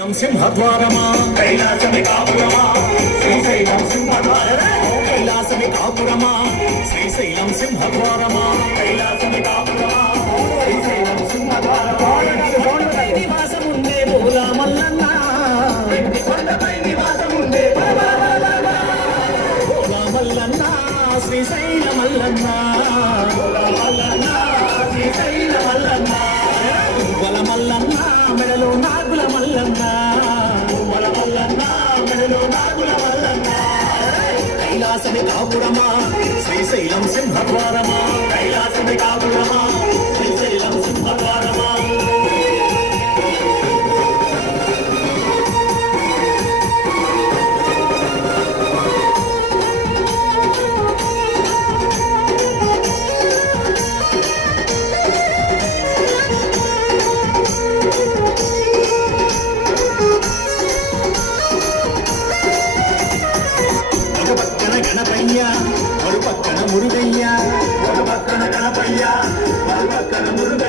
సింహద్వారమా కైలాసమి కాపురమా శ్రీశైలం సింహద్వారమా కైలాసమి కాపురమా శ్రీశైలం సింహద్వారమా కైలాసమి కాపురమా శ్రీశైలం సింహద్వారమా నివాసముందే బోలా మల్లన్న కొండపై నివాసముందే బోలా మల్లన్న శ్రీశైల మల్లన్న బోలా మల్లన్న శ్రీశైల మల్లన్న వల మల్లన్న మెడలో నాగుల మల్లన్న వల మల్లన్న మెడలో నాగుల మల్లన్న కైలాసమి కాపురమా శ్రీశైలం సింహద్వారమా కైలాసమి కాపురమా శ్రీశైలం సింహద్వారమా మరుపక్కన మురుగయ్య మరుపక్కన గణపయ్య మరుపక్కన మురుగయ్య